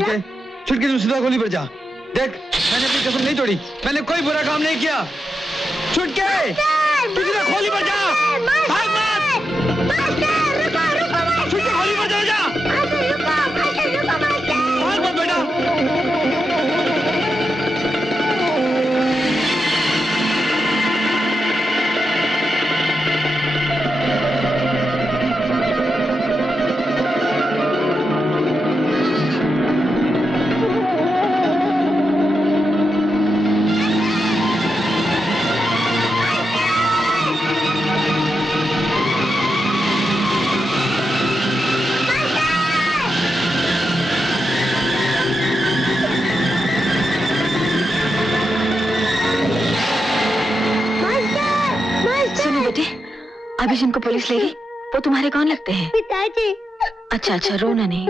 छुटके तू सीधा गोली पर जा। देख मैंने अपनी कसम नहीं तोड़ी, मैंने कोई बुरा काम नहीं किया। छुटके तू सीधा गोली पर जा, भाग मत। छुटके गोली पर जा, भाग मत बेटा। अभी जिनको पुलिस ले गई वो तुम्हारे कौन लगते हैं? पिताजी। अच्छा अच्छा, रोना नहीं।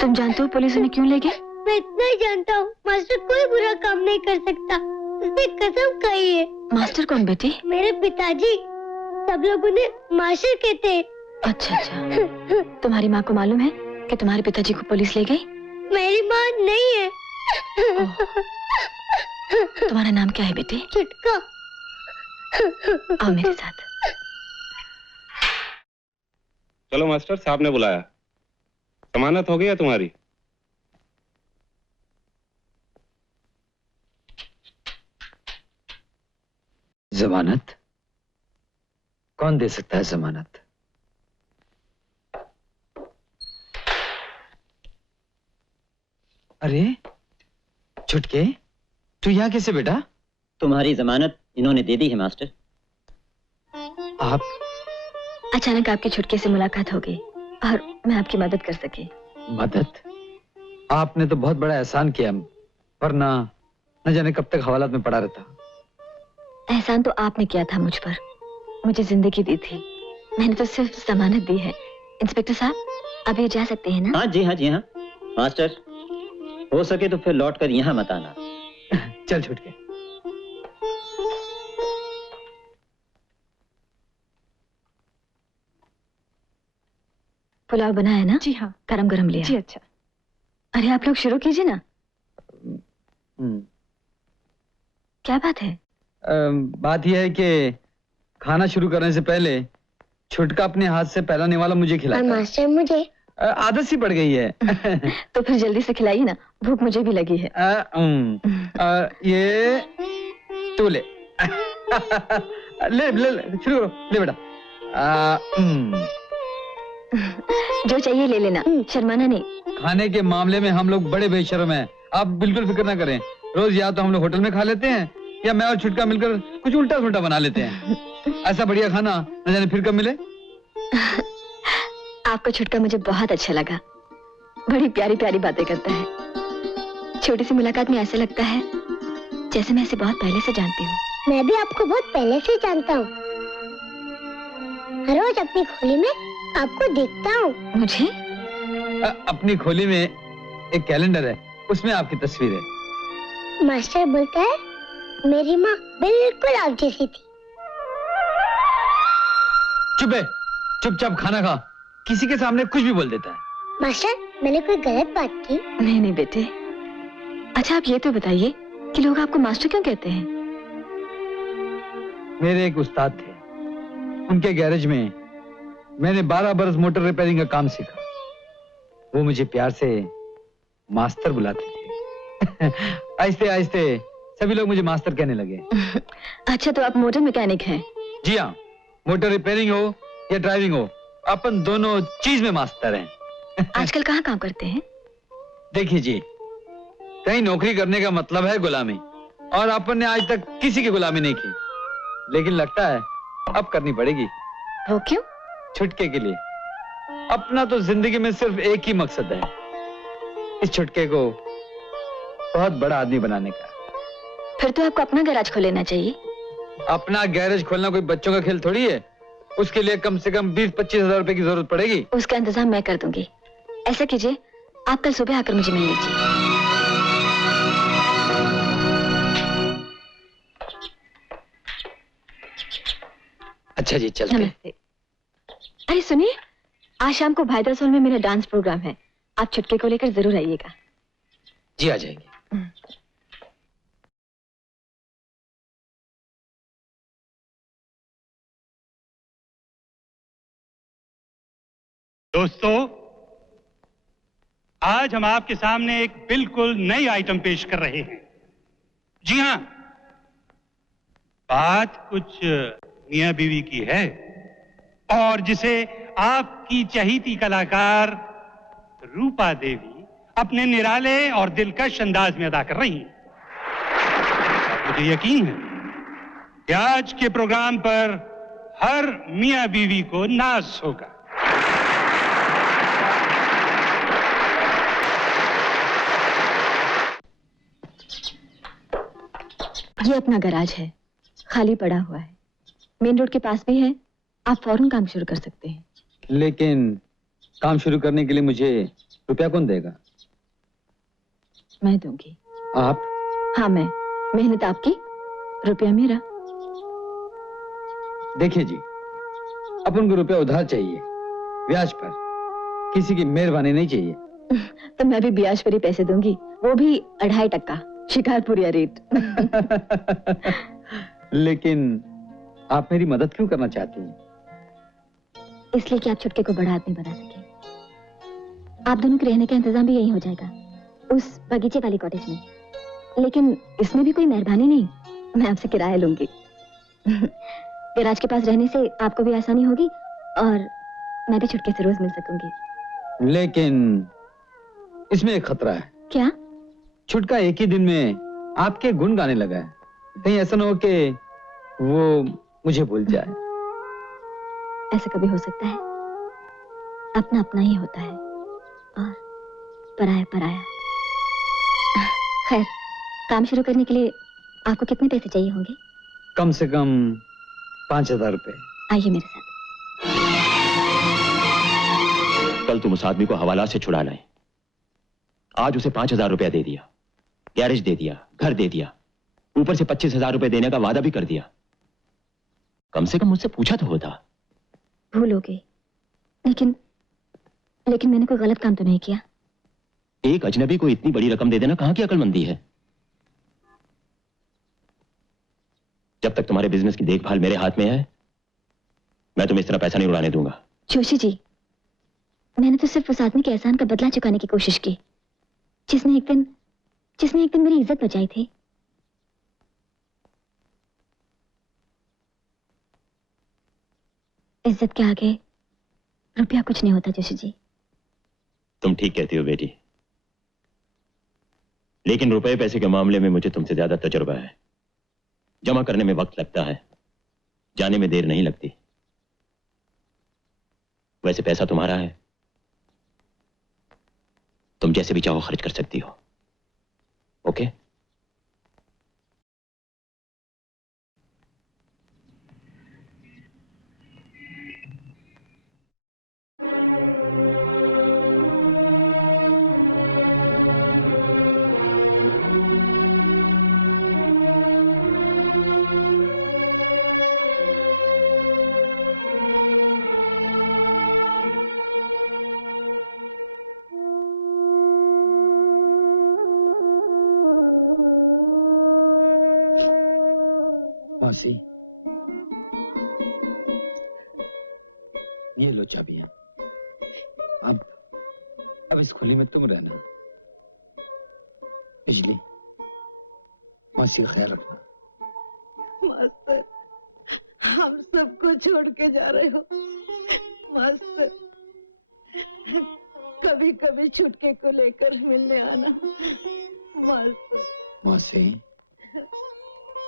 तुम जानते हो पुलिस उन्हें क्यों ले गई? मैं इतना ही जानता हूँ, मास्टर कोई बुरा काम नहीं कर सकता, उसने कसम खाई है। मास्टर कौन बेटी? मेरे पिताजी। सब लोग उन्हें मास्टर कहते हैं। अच्छा अच्छा, तुम्हारी माँ को मालूम है कि तुम्हारे पिताजी को पुलिस ले गई? मेरी माँ नहीं है। तुम्हारा नाम क्या है बेटी? छुटका। आओ मेरे साथ। चलो मास्टर साहब ने बुलाया, जमानत हो गई तुम्हारी। जमानत? कौन दे सकता है जमानत? अरे छुटके, तू यहाँ कैसे बेटा? तुम्हारी जमानत इन्होंने दे दी है मास्टर। आप? अचानक आपके छुटके से मुलाकात हो गई और मैं आपकी मदद कर सकी। मदद? आपने तो बहुत बड़ा एहसान किया, वरना न जाने कब तक हवालात में पड़ा रहता। एहसान तो आपने किया था मुझ पर, मुझे जिंदगी दी थी, मैंने तो सिर्फ जमानत दी है। इंस्पेक्टर साहब अभी जा सकते हैं ना? हाँ जी हाँ जी हाँ। मास्टर हो सके तो फिर लौट कर यहाँ मत आना। चल छुटके। पुलाव बना है ना? जी हाँ। गरम गरम लिया। जी अच्छा। अरे आप लोग शुरू कीजिए ना। क्या बात है? बात यह है कि खाना शुरू करने से पहले छुटका अपने हाथ से पहलाने वाला मुझे खिलाता। मास्टर मुझे आदत सी पड़ गई है। तो फिर जल्दी से खिलाइए ना, भूख मुझे भी लगी है। ये तू ले। ले ले शुरू करो, ले बेटा। जो चाहिए ले लेना, शर्माना नहीं। खाने के मामले में हम लोग बड़े बेशर्म हैं, आप बिल्कुल फिक्र ना करें। रोज या तो हम लोग होटल में खा लेते हैं या मैं और छुटका मिलकर कुछ उल्टा सुल्टा बना लेते हैं। ऐसा बढ़िया खाना न जाने फिर कब मिले। आपका छुटका मुझे बहुत अच्छा लगा, बड़ी प्यारी प्यारी बातें करता है। छोटी सी मुलाकात में ऐसा लगता है जैसे मैं इसे बहुत पहले से जानती हूँ। मैं भी आपको बहुत पहले से जानता हूँ, हर रोज अपनी खोली में आपको देखता हूँ। मुझे? अपनी खोली में एक कैलेंडर है, उसमें आपकी तस्वीर है। मास्टर बोलता है मेरी माँ बिल्कुल आप जैसी थी। चुप है, चुपचाप खाना खा, किसी के सामने कुछ भी बोल देता है। मास्टर मैंने कोई गलत बात की? नहीं नहीं बेटे। अच्छा आप ये तो बताइए कि लोग आपको मास्टर क्यों कहते हैं? मेरे एक उस्ताद थे, उनके गैरेज में मैंने 12 बरस मोटर रिपेयरिंग का काम सीखा। वो मुझे प्यार से मास्टर बुलाते थे। आहिस्ते आहिस्ते सभी लोग मुझे मास्टर कहने लगे। अच्छा तो आप मोटर मैकेनिक हैं? जी हाँ, मोटर रिपेयरिंग हो या ड्राइविंग हो, अपन दोनों चीज में मास्टर हैं। आजकल कहाँ काम करते हैं? देखिए जी, कहीं नौकरी करने का मतलब है गुलामी, और अपन ने आज तक किसी की गुलामी नहीं की, लेकिन लगता है अब करनी पड़ेगी। वो क्यों? छुटके के लिए। अपना तो जिंदगी में सिर्फ एक ही मकसद है, इस छुटके को बहुत बड़ा आदमी बनाने का। फिर तो आपको अपना गैराज खोल लेना चाहिए। अपना गैरेज खोलना कोई बच्चों का खेल थोड़ी है, उसके लिए कम से कम 20-25 हजार रुपए की जरूरत पड़ेगी। उसका इंतजाम मैं कर दूंगी। ऐसा कीजिए, आप कल सुबह आकर मुझे मिल लीजिए। अच्छा जी, चलते हैं। नमस्ते। अरे सुनिए, आज शाम को भाईदास हॉल में मेरा डांस प्रोग्राम है, आप छुटके को लेकर जरूर आइएगा। जी आ जाएंगे। दोस्तों, आज हम आपके सामने एक बिल्कुल नई आइटम पेश कर रहे हैं। जी हां, बात कुछ मियां बीवी की है और जिसे आपकी चहीती कलाकार रूपा देवी अपने निराले और दिलकश अंदाज में अदा कर रही हैं। मुझे यकीन है कि आज के प्रोग्राम पर हर मियां बीवी को नाज होगा। ये अपना गैराज है, खाली पड़ा हुआ है, मेन रोड के पास भी है। आप फौरन काम शुरू कर सकते हैं। लेकिन काम शुरू करने के लिए मुझे रुपया कौन देगा? मैं दूंगी। आप? हाँ मैं, मेहनत आपकी, रुपया मेरा। देखिए जी, अपन को रुपया उधार चाहिए, ब्याज पर, किसी की मेहरबानी नहीं चाहिए। तो मैं भी ब्याज पर ही पैसे दूंगी, वो भी 2.5%, शिकारपुरिया रेट। लेकिन आप मेरी मदद क्यों करना चाहती हैं? इसलिए कि आप छुटके को बड़ा आदमी बना सके। आप दोनों के रहने का इंतजाम भी यही हो जाएगा, उस बगीचे वाली कॉटेज में। लेकिन इसमें भी कोई मेहरबानी नहीं, मैं आपसे किराया लूंगी। गैराज के पास रहने से आपको भी आसानी होगी और मैं भी छुटके से रोज मिल सकूंगी। लेकिन इसमें एक खतरा है। क्या? छुटका एक ही दिन में आपके गुण गाने लगा है, कहीं ऐसा ना हो कि वो मुझे भूल जाए। ऐसा कभी हो सकता है? अपना अपना ही होता है और पराया पराया। खैर, काम शुरू करने के लिए आपको कितने पैसे चाहिए होंगे? कम से कम 5,000 रुपए। आइए मेरे साथ। कल तुम उस आदमी को हवाला से छुड़ा लाए, आज उसे 5,000 रुपया दे दिया, गैरेज दे दिया, घर दे दिया, ऊपर से 25,000 रुपए देने का वादा भी कर दिया। कम से कम मुझसे पूछा तो होता। भूल हो गई, लेकिन मैंने कोई गलत काम तो नहीं किया। एक अजनबी को इतनी बड़ी रकम दे देना कहां की अक्लमंदी है? जब तक तुम्हारे बिजनेस की देखभाल मेरे हाथ में है, मैं तुम्हें इस तरह पैसा नहीं उड़ाने दूंगा। जोशी जी, मैंने तो सिर्फ उस आदमी के एहसान का बदला चुकाने की कोशिश की, जिसने एक दिन मेरी इज्जत बचाई थी। इज्जत के आगे रुपया कुछ नहीं होता जोशी जी। तुम ठीक कहती हो बेटी, लेकिन रुपए पैसे के मामले में मुझे तुमसे ज्यादा तजुर्बा है। जमा करने में वक्त लगता है, जाने में देर नहीं लगती। वैसे पैसा तुम्हारा है, तुम जैसे भी चाहो खर्च कर सकती हो। ओके? मौसी, ये लो चाबियां। अब इस खुली में तुम रहना। बिजली, मौसी का ख्याल रखना। मास्टर, हम सबको छोड़ के जा रहे हो। मास्टर, कभी कभी छुटके को लेकर मिलने आना। मास्टर। मौसी,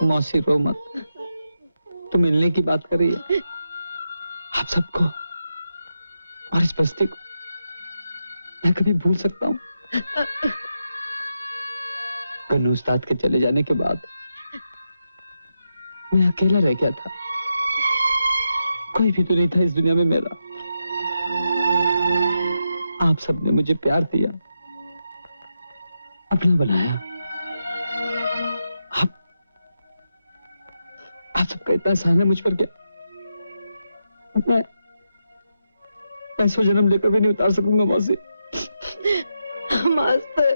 मौसी रो मत, तू मिलने की बात कर रही है। आप सबको और इस बस्ती को मैं कभी भूल सकता हूँ? गन्नू उस्ताद के चले जाने के बाद मैं अकेला रह गया था। कोई भी तो नहीं था इस दुनिया में मेरा। आप सबने मुझे प्यार दिया, अपना बनाया। आप सबका इतना एहसान है मुझ पर क्या मैं 100 जन्म लेकर भी नहीं उतार सकूंगा मौसी। मास्टर,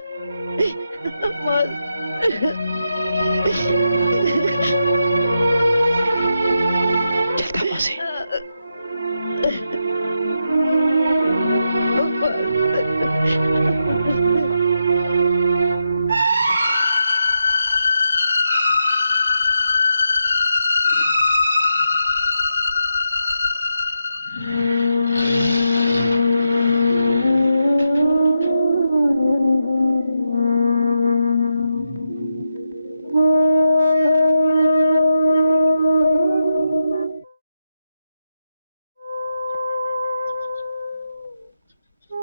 चलता मौसी।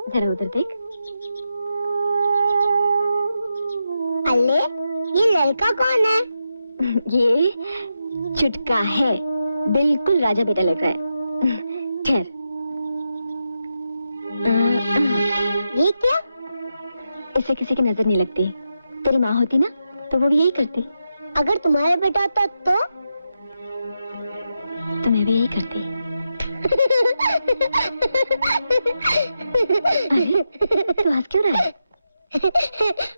जरा उधर देख। अल्ले, ये लड़का कौन है? ये चुटका है, बिल्कुल राजा बेटा लग रहा है। खैर, ये क्या? इसे किसी की नजर नहीं लगती। तेरी माँ होती ना तो वो भी यही करती। अगर तुम्हारा बेटा होता तो? मैं भी यही करती। अरे, तू हंस क्यों रहा है?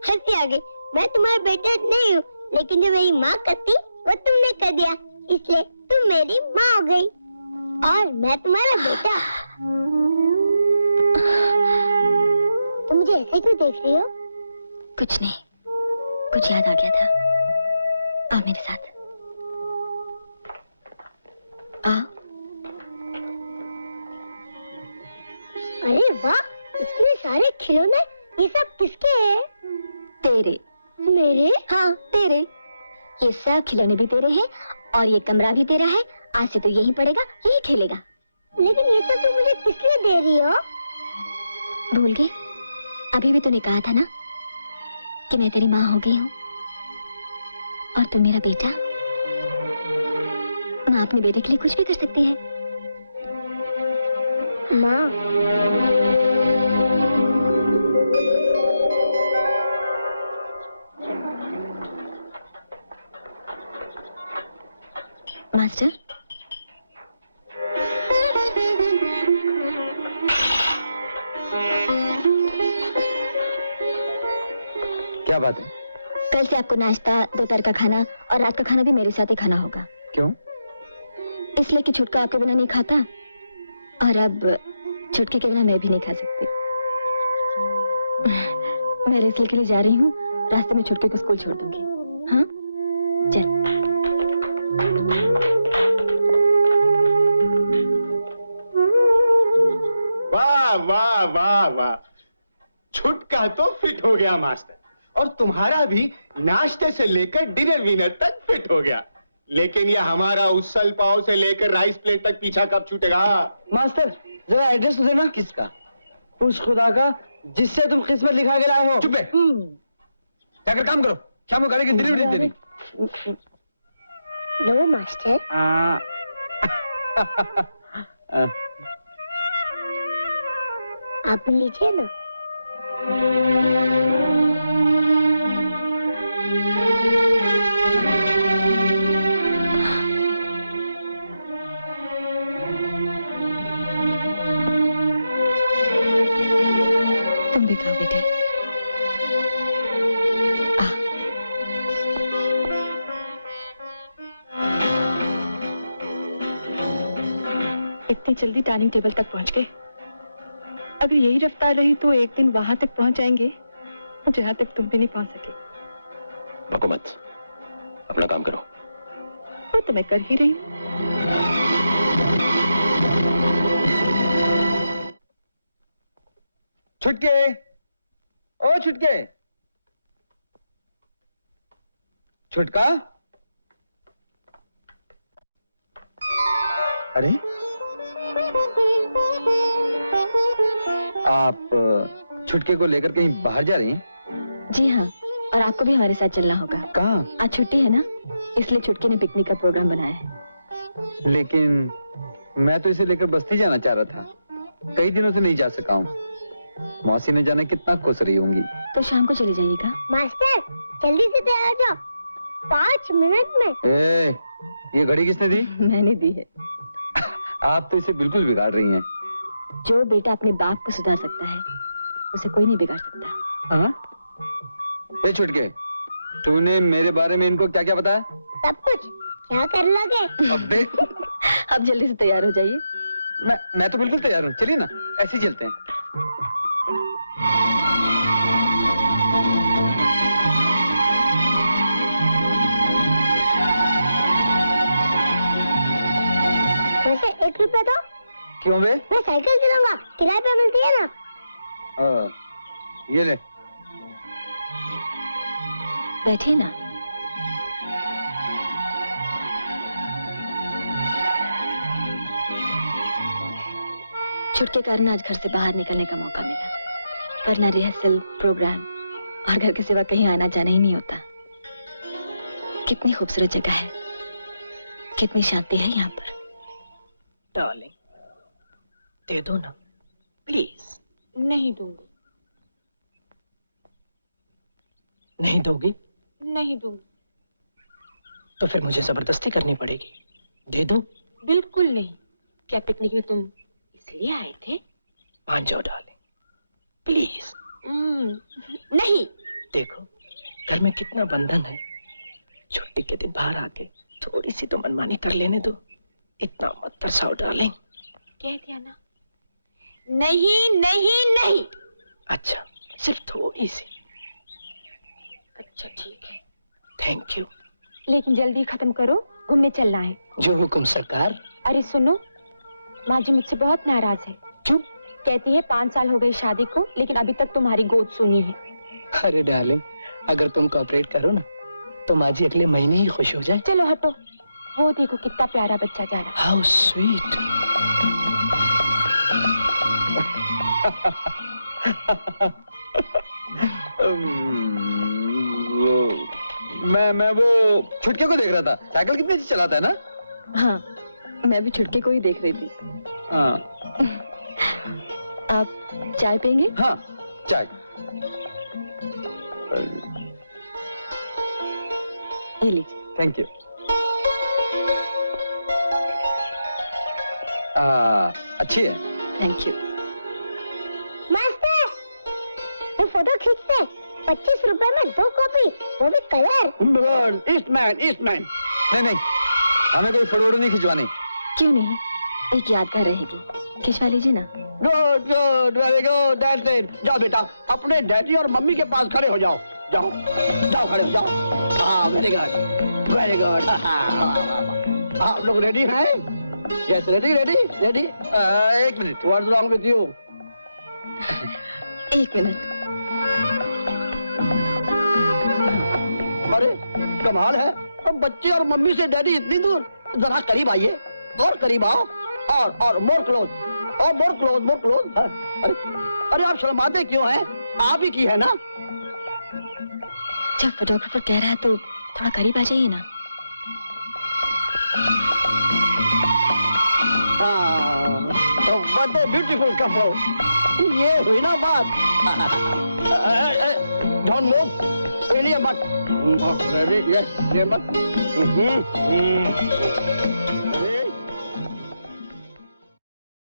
हंसी आ गई। मैं तुम्हारा बेटा नहीं हूँ, लेकिन जो मेरी माँ करती वो तुमने कर दिया, इसलिए तुम मेरी माँ हो गई और मैं तुम्हारा बेटा। तुम मुझे ऐसे क्यों देख रही हो? कुछ नहीं, कुछ याद आ गया था। आओ मेरे साथ। आओ। अरे वाह, इतने सारे खिलौने, ये सब किसके हैं? तेरे। मेरे? हाँ, तेरे। ये सब खिलौने भी तेरे हैं और ये कमरा भी तेरा है। आज से तो यही पड़ेगा, यही खेलेगा। लेकिन ये सब तुम मुझे किस लिए दे रही हो? भूल गई? अभी भी तूने कहा था ना कि मैं तेरी माँ हो गई हूँ और तू मेरा बेटा। माँ अपने बेटे के लिए कुछ भी कर सकती है। माँ, मास्टर, क्या बात है? कल से आपको नाश्ता, दोपहर का खाना और रात का खाना भी मेरे साथ ही खाना होगा। क्यों? इसलिए कि छुटका आपके बिना नहीं खाता और अब छुटके के बिना मैं भी नहीं खा सकती। मैं रेसल के लिए जा रही हूँ, रास्ते में छुटके को स्कूल छोड़ दूंगी। हाँ, चल। वाह वाह वाह वाह, छुटका तो फिट हो गया मास्टर, और तुम्हारा भी नाश्ते से लेकर डिनर विनर तक फिट हो गया। लेकिन ये हमारा उसल पाव से लेकर राइस प्लेट तक पीछा कब छूटेगा? मास्टर, जरा एड्रेस तो देना। किसका? उस खुदा का जिससे तुम किस्मत लिखा के लाए हो। चुप है। जाकर काम करो, शाम को गाड़ी की डिलीवरी दे दी। लो मास्टर। आप भी लीजिए ना। तुम भी खाओ बेटे। इतनी जल्दी डाइनिंग टेबल तक पहुंच गए। अगर यही रफ्तार रही तो एक दिन वहां तक पहुंच जाएंगे जहां तक तुम भी नहीं पहुंच सके। बको मत, अपना काम करो। वो तो मैं कर ही रही हूँ। छुटके, ओ छुटके, छुटका। अरे, आप छुटके को लेकर कहीं बाहर जा रही हैं? जी हाँ, और आपको भी हमारे साथ चलना होगा। कहाँ? आज छुट्टी है ना, इसलिए छुटके ने पिकनिक का प्रोग्राम बनाया है। लेकिन मैं तो इसे लेकर बस्ती जाना चाह रहा था। कई दिनों से नहीं जा सका हूँ। मौसी ने जाने कितना खुश रही होंगी। तो शाम को चले जाइएगा। मास्टर, जल्दी से तैयार हो जाओ, 5 मिनट में। ये घड़ी किसने दी? मैंने दी है। आप तो इसे बिल्कुल बिगाड़ रही हैं। जो बेटा अपने बाप को सुधार सकता है, उसे कोई नहीं बिगाड़ सकता। हाँ? ये छुटके, तूने मेरे बारे में इनको क्या क्या बताया? सब कुछ। क्या कर लोगे? अबे आप जल्दी से तैयार हो जाइए। मैं तो बिल्कुल तैयार हूँ, चलिए ना ऐसे ही चलते हैं। वैसे 1 रुपया दो। क्यों बे? मैं साइकिल चलाऊंगा, किराए पे मिलती है ना। हाँ, ये ले। बैठिए ना। छुट्टी के कारण आज घर से बाहर निकलने का मौका मिला, वरना रिहर्सल, प्रोग्राम और घर के सिवा कहीं आना जाना ही नहीं होता। कितनी खूबसूरत जगह है, कितनी शांति है यहाँ पर। डार्लिंग, दे दो ना प्लीज। नहीं दूंगी। नहीं दोगी नहीं दूंगी। तो फिर मुझे जबरदस्ती करनी पड़ेगी। दे दो। बिल्कुल नहीं। क्या पिकनिक में तुम इसलिए आए थे? मान जाओ डार्लिंग, प्लीज। नहीं। देखो घर में कितना बंधन है, छुट्टी के दिन बाहर आके थोड़ी सी तो मनमानी कर लेने दो। इतना मत तरसाओ डार्लिंग। कह दिया ना। नहीं नहीं नहीं। अच्छा, सिर्फ थोड़ी सी। अच्छा ठीक है। Thank you. लेकिन जल्दी खत्म करो, घूमने चलना है। जो हुक्म सरकार। अरे सुनो, माँ जी मुझसे बहुत नाराज है। क्यों? कहती है 5 साल हो गए शादी को, लेकिन अभी तक तुम्हारी गोद सुनी है। अरे डार्लिंग, अगर तुम कोऑपरेट करो ना तो माँ जी अगले महीने ही खुश हो जाए। चलो हटो, वो देखो कितना प्यारा बच्चा जा रहा है। How sweet. मैं वो छुटके को देख रहा था, साइकिल कितनी अच्छी चलाता है ना। हाँ, मैं भी छुटके को ही देख रही थी। हाँ। आप चाय पियेंगे? हाँ, चाय। ये लीजिए। Thank you. अच्छी है। Thank you. मास्टर, वो फोटो खींचते 25 रुपए में 2 कॉपी, वो भी कलर। ईस्टमैन। नहीं, हमें कोई फोटो नहीं खिंचवानी। क्यों नहीं, एक यादगार रहेगी, खिंचवा लीजिए ना। Good, very good, that's it. जाओ बेटा, अपने डैडी और मम्मी के पास खड़े हो जाओ। जाओ खड़े हो जाओ। हाँ, वेरी गुड, वेरी गुड। आप लोग रेडी हैं? Yes, ready. एक minute. What's wrong with you? एक मिनट। अरे कमाल है, अब बच्चे और मम्मी से डैडी इतनी दूर। जरा करीब आइए, और करीब आओ, और मोर क्लोज, और मोर क्लोज। अरे आप शर्माते क्यों हैं? आप ही की है ना। जब फोटोग्राफर कह रहा है तो थोड़ा करीब आ जाइए ना। What a beautiful couple. ये हुई ना बात। डोंट मूव, हिलिए मत। ये मत।